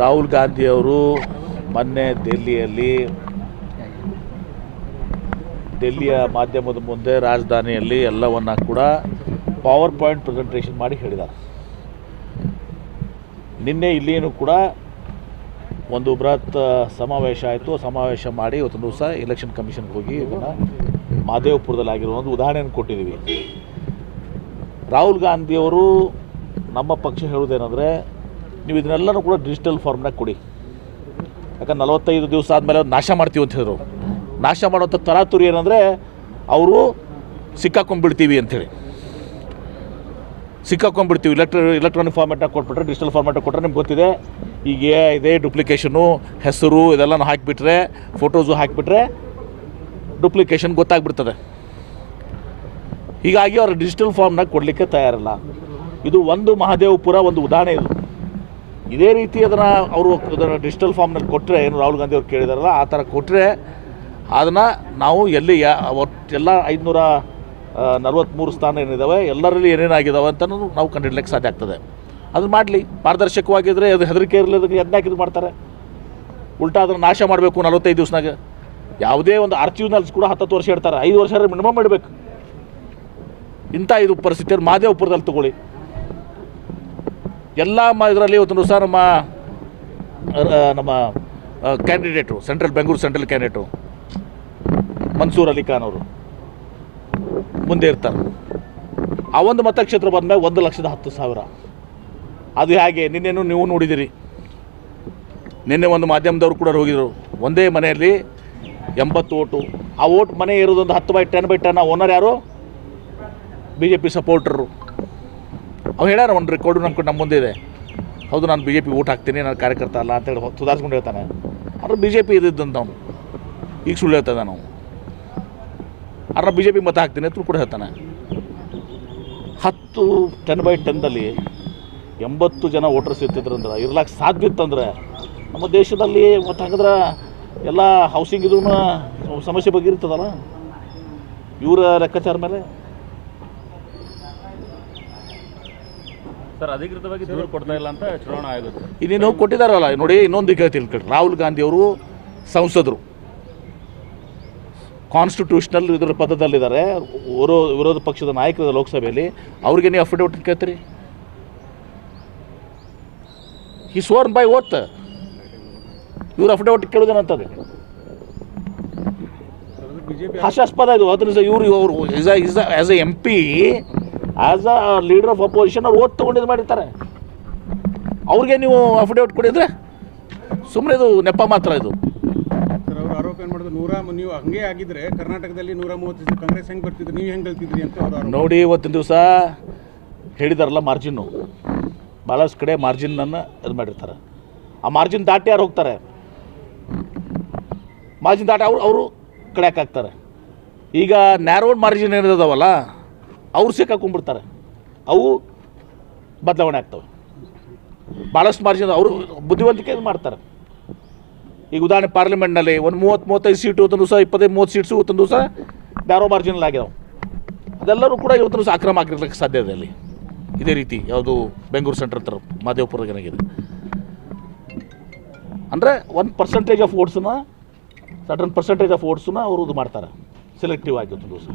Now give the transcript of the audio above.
ರಾಹುಲ್ ಗಾಂಧಿಯವರು ಮೊನ್ನೆ ದೆಹಲಿಯಲ್ಲಿ ದೆಹಲಿಯ ಮಾಧ್ಯಮದ ಮುಂದೆ ರಾಜಧಾನಿಯಲ್ಲಿ ಎಲ್ಲವನ್ನ ಕೂಡ ಪವರ್ ಪಾಯಿಂಟ್ ಪ್ರೆಸೆಂಟೇಷನ್ ಮಾಡಿ ಹೇಳಿದ್ದಾರೆ. ನಿನ್ನೆ ಇಲ್ಲಿಯೂ ಕೂಡ ಒಂದು ಬೃಹತ್ ಸಮಾವೇಶ ಆಯಿತು. ಸಮಾವೇಶ ಮಾಡಿ ಇವತ್ತು ದಿವಸ ಎಲೆಕ್ಷನ್ ಕಮಿಷನ್ಗೆ ಹೋಗಿ ಇದನ್ನು ಮಾದೇವಪುರದಲ್ಲಿ ಆಗಿರೋ ಒಂದು ಉದಾಹರಣೆಯನ್ನು ಕೊಟ್ಟಿದ್ದೀವಿ. ರಾಹುಲ್ ಗಾಂಧಿಯವರು ನಮ್ಮ ಪಕ್ಷ ಹೇಳೋದೇನೆಂದರೆ ನೀವು ಇದನ್ನೆಲ್ಲರೂ ಕೂಡ ಡಿಜಿಟಲ್ ಫಾರ್ಮ್ನಾಗ ಕೊಡಿ. ಯಾಕಂದ್ರೆ ನಲವತ್ತೈದು ದಿವಸ ಆದಮೇಲೆ ನಾಶ ಮಾಡ್ತೀವಿ ಅಂತ ಹೇಳಿದ್ರು. ನಾಶ ಮಾಡುವಂಥ ತರಾತುರಿ ಏನಂದರೆ ಅವರು ಸಿಕ್ಕಾಕೊಂಡ್ಬಿಡ್ತೀವಿ ಅಂಥೇಳಿ ಸಿಕ್ಕಾಕೊಂಡ್ಬಿಡ್ತೀವಿ. ಇಲೆಕ್ಟ್ರ ಇಲೆಕ್ಟ್ರಾನಿಕ್ ಫಾರ್ಮೆಟಾಗಿ ಕೊಟ್ಬಿಟ್ರೆ ಡಿಜಿಟಲ್ ಫಾರ್ಮೆಟಾಗಿ ಕೊಟ್ಟರೆ ನಿಮ್ಗೆ ಗೊತ್ತಿದೆ. ಈಗ ಇದೇ ಡುಪ್ಲಿಕೇಶನು ಹೆಸರು, ಇದೆಲ್ಲನೂ ಹಾಕಿಬಿಟ್ರೆ ಫೋಟೋಸು ಹಾಕಿಬಿಟ್ರೆ ಡುಪ್ಲಿಕೇಶನ್ ಗೊತ್ತಾಗ್ಬಿಡ್ತದೆ. ಹೀಗಾಗಿ ಅವರು ಡಿಜಿಟಲ್ ಫಾರ್ಮ್ನಾಗ ಕೊಡಲಿಕ್ಕೆ ತಯಾರಿಲ್ಲ. ಇದು ಒಂದು ಮಹಾದೇವಪುರ ಒಂದು ಉದಾಹರಣೆ ಇದು. ಇದೇ ರೀತಿ ಅದನ್ನು ಅವರು ಅದನ್ನು ಡಿಜಿಟಲ್ ಫಾರ್ಮ್ನಲ್ಲಿ ಕೊಟ್ಟರೆ ಏನು ರಾಹುಲ್ ಗಾಂಧಿ ಅವ್ರು ಕೇಳಿದಾರಲ್ಲ, ಆ ಥರ ಕೊಟ್ಟರೆ ಅದನ್ನು ನಾವು ಎಲ್ಲಿ ಯಾ ಒಟ್ಟು ಎಲ್ಲ ಐದುನೂರ ನಲ್ವತ್ತ್ಮೂರು ಸ್ಥಾನ ಏನಿದ್ದಾವೆ ಎಲ್ಲರಲ್ಲಿ ಏನೇನಾಗಿದ್ದಾವೆ ಅಂತ ನಾವು ಕಂಡುಹಿಡ್ಲಿಕ್ಕೆ ಸಾಧ್ಯ ಆಗ್ತದೆ. ಅದನ್ನು ಮಾಡಲಿ. ಪಾರದರ್ಶಕವಾಗಿದ್ದರೆ ಅದು ಹೆದರಿಕೆ ಇರಲಿದ್ದಕ್ಕೆ ಅದನ್ನ ಇದು ಮಾಡ್ತಾರೆ. ಉಲ್ಟಾ ಅದನ್ನು ನಾಶ ಮಾಡಬೇಕು ನಲವತ್ತೈದು ದಿವಸನಾಗ. ಯಾವುದೇ ಒಂದು ಆರ್ಚಿವ್ನಲ್ಸ್ ಕೂಡ ಹತ್ತತ್ತು ವರ್ಷ ಇಡ್ತಾರೆ. ಐದು ವರ್ಷ ಮಿನಿಮಮ್ ಇಡಬೇಕು. ಇಂಥ ಇದು ಪರಿಸ್ಥಿತಿಯಲ್ಲಿ ಮಾದೇವಪುರದಲ್ಲಿ ತಗೊಳ್ಳಿ. ಎಲ್ಲ ಮ ಇದರಲ್ಲಿ ಇವತ್ತು ಸಹ ನಮ್ಮ ನಮ್ಮ candidate central Bengaluru central candidate Mansoor Ali Khan ಅವರು. ಮುಂದೆ ಇರ್ತಾರೆ. ಆ ಒಂದು ಮತಕ್ಷೇತ್ರ ಬಂದಮೇಲೆ ಒಂದು ಲಕ್ಷದ ಹತ್ತು ಸಾವಿರ. ಅದು ಹೇಗೆ? ನಿನ್ನೆನೂ ನೀವು ನೋಡಿದಿರಿ. ನಿನ್ನೆ ಒಂದು ಮಾಧ್ಯಮದವರು ಕೂಡ ಹೋಗಿದ್ರು. ಒಂದೇ ಮನೆಯಲ್ಲಿ ಎಂಬತ್ತು ಓಟು. ಆ ಓಟ್ ಮನೆ ಇರೋದೊಂದು ಹತ್ತು by ten by ten owner ಯಾರು? ಬಿ ಜೆ ಪಿ ಸಪೋರ್ಟರು ಅವ್ರು ಹೇಳ್ಯಾರ ಒಂದು ರೆಕಾರ್ಡು ನಮ್ಮ ನಮ್ಮ ಮುಂದೆ ಇದೆ. ಹೌದು, ನಾನು ಬಿ ಜೆ ಪಿ ಓಟ್ ಹಾಕ್ತೀನಿ, ನಾನು ಕಾರ್ಯಕರ್ತ ಅಲ್ಲ ಅಂತೇಳಿ ಹೊ- ಸುಧಾರಿಸ್ಕೊಂಡು ಹೇಳ್ತಾನೆ. ಆದ್ರೆ ಬಿ ಜೆ ಪಿ ಇದ್ದಂತ ಅವನು. ಈಗ ಸುಳ್ಳು ಹೇಳ್ತದೆ ನಾವು ಆದ್ರೆ ಬಿ ಜೆ ಪಿ ಮತ ಹಾಕ್ತೀನಿ ಅಂತ ಕೂಡ ಹೇಳ್ತಾನೆ. ಹತ್ತು ಟೆನ್ ಬೈ ಟೆನ್ದಲ್ಲಿ ಎಂಬತ್ತು ಜನ ವೋಟರ್ಸ್ ಇರ್ತಿದ್ರಂದ್ರೆ ಇರ್ಲಾಕ್ ಸಾಧ್ಯ ಇತ್ತಂದ್ರೆ, ನಮ್ಮ ದೇಶದಲ್ಲಿ ಮತ್ತು ಹಾಕಿದ್ರೆ ಎಲ್ಲ ಹೌಸಿಂಗ್ ಇದೂ ಸಮಸ್ಯೆ ಬಗ್ಗೆ ಇರ್ತದಲ್ಲ? ಇವರ ಲೆಕ್ಕಾಚಾರ ಮೇಲೆ? ಸರ್ ಅಧಿಕೃತವಾಗಿ ದೂರು ಕೊಡ್ತಾ ಇಲ್ಲ ಅಂತ ಚುನಾವಣಾ ಆಯೋಗ ಇನ್ನೇನು ಕೊಟ್ಟಿದಾರಲ್ಲ ನೋಡಿ ಇನ್ನೊಂದು ಕೇಳ್ತೀನಿ ಕೇಳಿ ರಾಹುಲ್ ಗಾಂಧಿ ಅವರು ಸಂಸದರು ಕಾನ್ಸ್ಟಿಟ್ಯೂಷನಲ್ ಇದರ ಪದದಲ್ಲಿದ್ದಾರೆ ವಿರೋ ವಿರೋಧ ಪಕ್ಷದ ನಾಯಕರ ಲೋಕಸಭೆಯಲ್ಲಿ ಅವ್ರಿಗೆ ನೀವು ಅಫಿಡವಿಟ್ ಕೇಳ್ತೀರಿ ಈ ಸೋರ್ನ್ ಬೈ ಓತ್ ಇವ್ರು ಅಫಿಡವಿಟ್ ಕೇಳೋದೇನಂತದೆ ಹಾಸ್ಯಾಸ್ಪದ ಇದು ಅದನ್ನ ಇವರು ಇವರು is is as a M P as a leader of opposition ಅವ್ರು ಓದ್ ತೊಗೊಂಡಿದ್ದು ಮಾಡಿರ್ತಾರೆ. ಅವ್ರಿಗೆ ನೀವು ಅಫಿಡೇವಿಟ್ ಕೊಡಿದ್ರೆ ಸುಮ್ಮನೆ ಇದು ನೆಪ ಮಾತ್ರ ಇದು. ಸರ್ ಅವರು ಆರೋಪ ಏನು ಮಾಡಿದ್ರು? ನೂರ ನೀವು ಹಂಗೆ ಆಗಿದ್ರೆ ಕರ್ನಾಟಕದಲ್ಲಿ ನೂರ ಮೂವತ್ತು ಕಾಂಗ್ರೆಸ್ ಹೆಂಗೆ ಬರ್ತಿದ್ರು ನೀವು ಹೆಂಗೆ ಗೆಲ್ತಿದ್ರಿ ಅಂತ ನೋಡಿ ಇವತ್ತಿನ ದಿವಸ ಹೇಳಿದಾರಲ್ಲ ಮಾರ್ಜಿನ್ನು. ಭಾಳಷ್ಟು ಕಡೆ ಮಾರ್ಜಿನನ್ನು ಇದು ಮಾಡಿರ್ತಾರೆ. ಆ ಮಾರ್ಜಿನ್ ದಾಟಿ ಯಾರು ಹೋಗ್ತಾರೆ? ಮಾರ್ಜಿನ್ ದಾಟಿ ಅವರು ಅವರು ಕಡೆ ಹಾಕ್ತಾರೆ ಈಗ ನ್ಯಾರೋಡ್ ಮಾರ್ಜಿನ್ ಏನಿದಾವಲ್ಲ ಅವ್ರು ಸಿಕ್ಕಾಕೊಂಡ್ಬಿಡ್ತಾರೆ ಅವು ಬದಲಾವಣೆ ಆಗ್ತವೆ. ಭಾಳಷ್ಟು ಮಾರ್ಜಿನ್ ಅವರು ಬುದ್ಧಿವಂತಿಕೆ ಮಾಡ್ತಾರೆ. ಈಗ ಉದಾಹರಣೆ ಪಾರ್ಲಿಮೆಂಟ್ನಲ್ಲಿ ಒಂದು ಮೂವತ್ತು, ಮೂವತ್ತೈದು ಸೀಟು ಇವತ್ತೊಂದು ದಿವಸ, ಇಪ್ಪತ್ತೈದು, ಮೂವತ್ತು ಸೀಟ್ಸು ಇವತ್ತೊಂದು ದಿವಸ ನ್ಯಾರೋ ಮಾರ್ಜಿನಲ್ಲಿ ಆಗ್ಯಾವ ಅದೆಲ್ಲರೂ ಕೂಡ ಇವತ್ತು ದಿವಸ ಅಕ್ರಮ ಆಗಿರ್ಲಿಕ್ಕೆ ಸಾಧ್ಯ ಇದೆ ಅಲ್ಲಿ. ಇದೇ ರೀತಿ ಯಾವುದು ಬೆಂಗಳೂರು ಸೆಂಟ್ರ್ ಹತ್ರ ಮಾದೇವಪುರಗನಾಗಿದೆ ಅಂದರೆ ಒಂದು ಪರ್ಸೆಂಟೇಜ್ ಆಫ್ ಓಟ್ಸನ್ನ ಸಟನ್ ಪರ್ಸೆಂಟೇಜ್ ಆಫ್ ಓಟ್ಸನ್ನ ಅವರು ಇದು ಮಾಡ್ತಾರೆ. ಸೆಲೆಕ್ಟಿವ್ ಆಗಿ ಇವತ್ತು ದಿವಸ.